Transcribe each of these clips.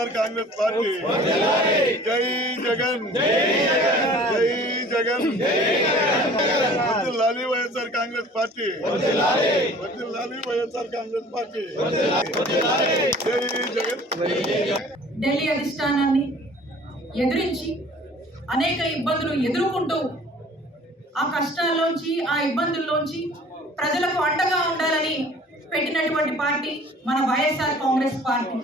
YSR Congress party జై జగన్ వర్ధిల్లాలి YSR Congress party వర్ధిల్లాలి వైఎస్ఆర్ కాంగ్రెస్ పార్టీ జై జగన్. ఢిల్లీ అధిష్టానాన్ని ఎదిరించి అనేక ఇబ్బందులు ఎదుర్కొంటూ ఆ కష్టాల్లోంచి ఆ ఇబ్బందుల్లోంచి ప్రజలకు అండగా ఉండాలని పెట్టినటువంటి పార్టీ మన వైఎస్ఆర్ కాంగ్రెస్ పార్టీ.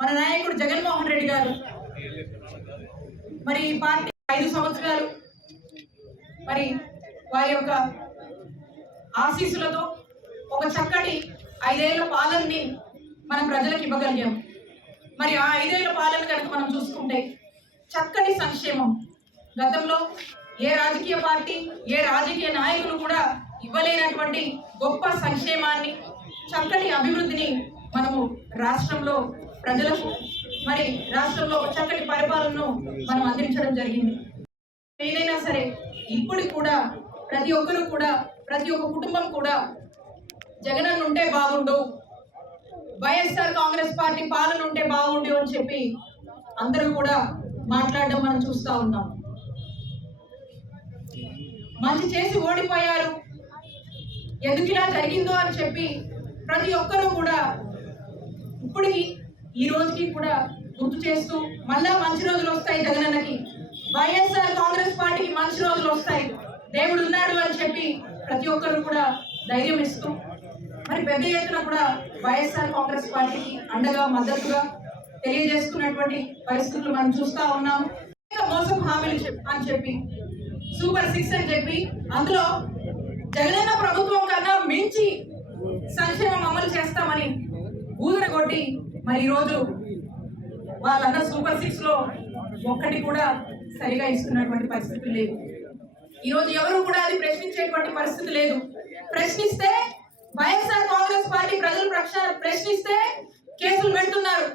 మన నాయకుడు జగన్మోహన్ రెడ్డి గారు మరి ఈ పార్టీ 5 సంవత్సరాలు మరి వారి యొక్క ఆశీస్సులతో ఒక చక్కటి 5 ఏళ్ల పాలనని మన ప్రజలకు ఇవ్వగలిగాం. మరి ఆ 5 ఏళ్ల పాలన కనుక మనం చూసుకుంటే చక్కటి సంక్షేమం గతంలో ఏ రాజకీయ పార్టీ ఏ రాజకీయ నాయకులు కూడా ఇవ్వలేనటువంటి గొప్ప సంక్షేమాన్ని చక్కటి అభివృద్ధిని మనము రాష్ట్రంలో ప్రజలకు మరి రాష్ట్రంలో చక్కటి పరిపాలనను మనం అందించడం జరిగింది. ఏదైనా సరే ఇప్పుడు కూడా ప్రతి ఒక్కరు కూడా ప్రతి ఒక్క కుటుంబం కూడా జగనన్న ఉంటే బాగుండు, వైఎస్ఆర్ కాంగ్రెస్ పార్టీ పాలన ఉంటే బాగుండు అని చెప్పి అందరూ కూడా మాట్లాడడం మనం చూస్తూ ఉన్నాం. మంచి చేసి ఓడిపోయారు, ఎందుకు ఇలా జరిగిందో అని చెప్పి ప్రతి ఒక్కరూ కూడా ఇప్పటికి ఈ రోజుకి కూడా గుర్తు చేస్తూ మళ్ళా మంచి రోజులు వస్తాయి, జగనన్నకి వైఎస్ఆర్ కాంగ్రెస్ పార్టీకి మంచి రోజులు వస్తాయి, దేవుడు ఉన్నాడు అని చెప్పి ప్రతి ఒక్కరు కూడా ధైర్యం ఇస్తూ మరి పెద్ద ఎత్తున కూడా వైఎస్ఆర్ కాంగ్రెస్ పార్టీకి అండగా మద్దతుగా తెలియజేసుకున్నటువంటి పరిస్థితులు మనం చూస్తా ఉన్నాం. మోసం హామీలు అని చెప్పి సూపర్ 6 అని చెప్పి అందులో జగనన్న ప్రభుత్వం కన్నా మించి సంక్షేమం అమలు చేస్తామని ఊదరగొట్టి మరి ఈరోజు వాళ్ళన్న సూపర్ 6 లో ఒక్కటి కూడా సరిగా ఇస్తున్నటువంటి పరిస్థితి లేదు. ఈరోజు ఎవరు కూడా అది ప్రశ్నించేటువంటి పరిస్థితి లేదు. ప్రశ్నిస్తే వైఎస్ఆర్ కాంగ్రెస్ పార్టీ ప్రజల పక్షాన ప్రశ్నిస్తే కేసులు పెడుతున్నారు,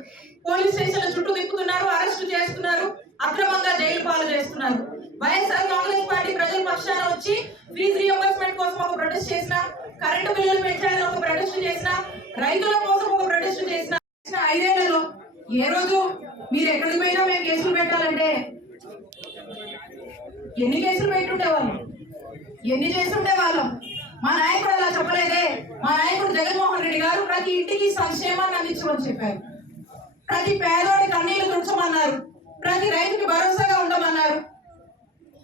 పోలీస్ స్టేషన్ల చుట్టూ తిప్పుతున్నారు, అరెస్టు చేస్తున్నారు, అక్రమంగా జైలు పాలు చేస్తున్నారు. వైఎస్ఆర్ కాంగ్రెస్ పార్టీ ప్రజల పక్షాన వచ్చి ఫీజు రియంబర్స్మెంట్ కోసం ఒక ప్రొటెస్ట్ చేసిన, కరెంటు బిల్లులు పెంచాలని ఒక ప్రొటెస్ట్ చేసిన, రైతుల కోసం ఒక ప్రొటెస్ట్ చేసిన 5 ఏళ్లలో ఏ రోజు మీరు ఎక్కడికి పోయినా మేము కేసులు పెట్టాలంటే ఎన్ని కేసులు పెట్టుండేవాళ్ళం, ఎన్ని చేస్తుండేవాళ్ళం? మా నాయకుడు అలా చెప్పలేదే. మా నాయకుడు జగన్మోహన్ రెడ్డి గారు ప్రతి ఇంటికి సంక్షేమాన్ని అందించమని చెప్పారు, ప్రతి పేదోడి కన్నీళ్లు తుడచమన్నారు, ప్రతి రైతుకి భరోసాగా ఉండమన్నారు,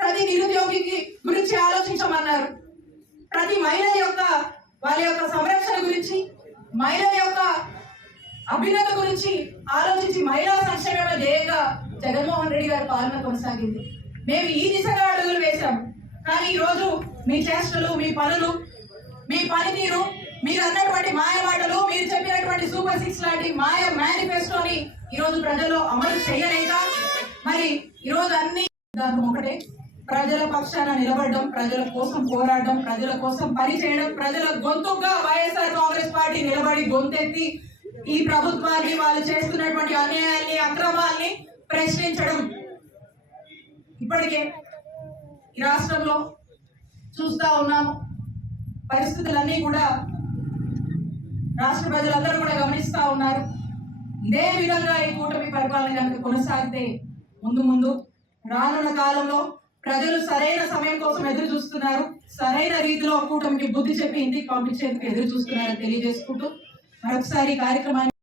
ప్రతి నిరుద్యోగికి గురించి ఆలోచించమన్నారు, ప్రతి మహిళ యొక్క వాళ్ళ యొక్క సంరక్షణ గురించి, మహిళల యొక్క అభ్యున్నత గురించి ఆలోచించి మహిళా సంక్షేమమే ధ్యేయంగా జగన్మోహన్ రెడ్డి గారి పాలన కొనసాగింది. మేము ఈ దిశగా అడుగులు వేశాం. కానీ ఈరోజు మీ చేష్టలు, మీ పనులు, మీ పనితీరు, మీరు అన్నటువంటి మాయ మాటలు, మీరు చెప్పినటువంటి సూపర్ 6 లాంటి మాయ మేనిఫెస్టోని ఈరోజు ప్రజల్లో అమలు చేయలేక మరి ఈరోజు అన్ని దాని ఒకటే, ప్రజల పక్షాన నిలబడడం, ప్రజల కోసం పోరాడడం, ప్రజల కోసం పనిచేయడం, ప్రజల గొంతుగా వైఎస్ఆర్ కాంగ్రెస్ పార్టీ నిలబడి గొంతెత్తి ఈ ప్రభుత్వాన్ని వాళ్ళు చేస్తున్నటువంటి అన్యాయాన్ని, అక్రమాల్ని ప్రశ్నించడం. ఇప్పటికే ఈ రాష్ట్రంలో చూస్తా ఉన్నాము, పరిస్థితులన్నీ కూడా రాష్ట్ర ప్రజలందరూ కూడా గమనిస్తా ఉన్నారు. ఇదే విధంగా ఈ కూటమి పరిపాలన కనుక కొనసాగితే ముందు రానున్న కాలంలో ప్రజలు సరైన సమయం కోసం ఎదురు చూస్తున్నారు, సరైన రీతిలో కూటమికి బుద్ధి చెప్పి ఇంటికి పంపించేందుకు ఎదురు చూస్తున్నారని తెలియజేసుకుంటూ మరొకసారి కార్యక్రమాన్ని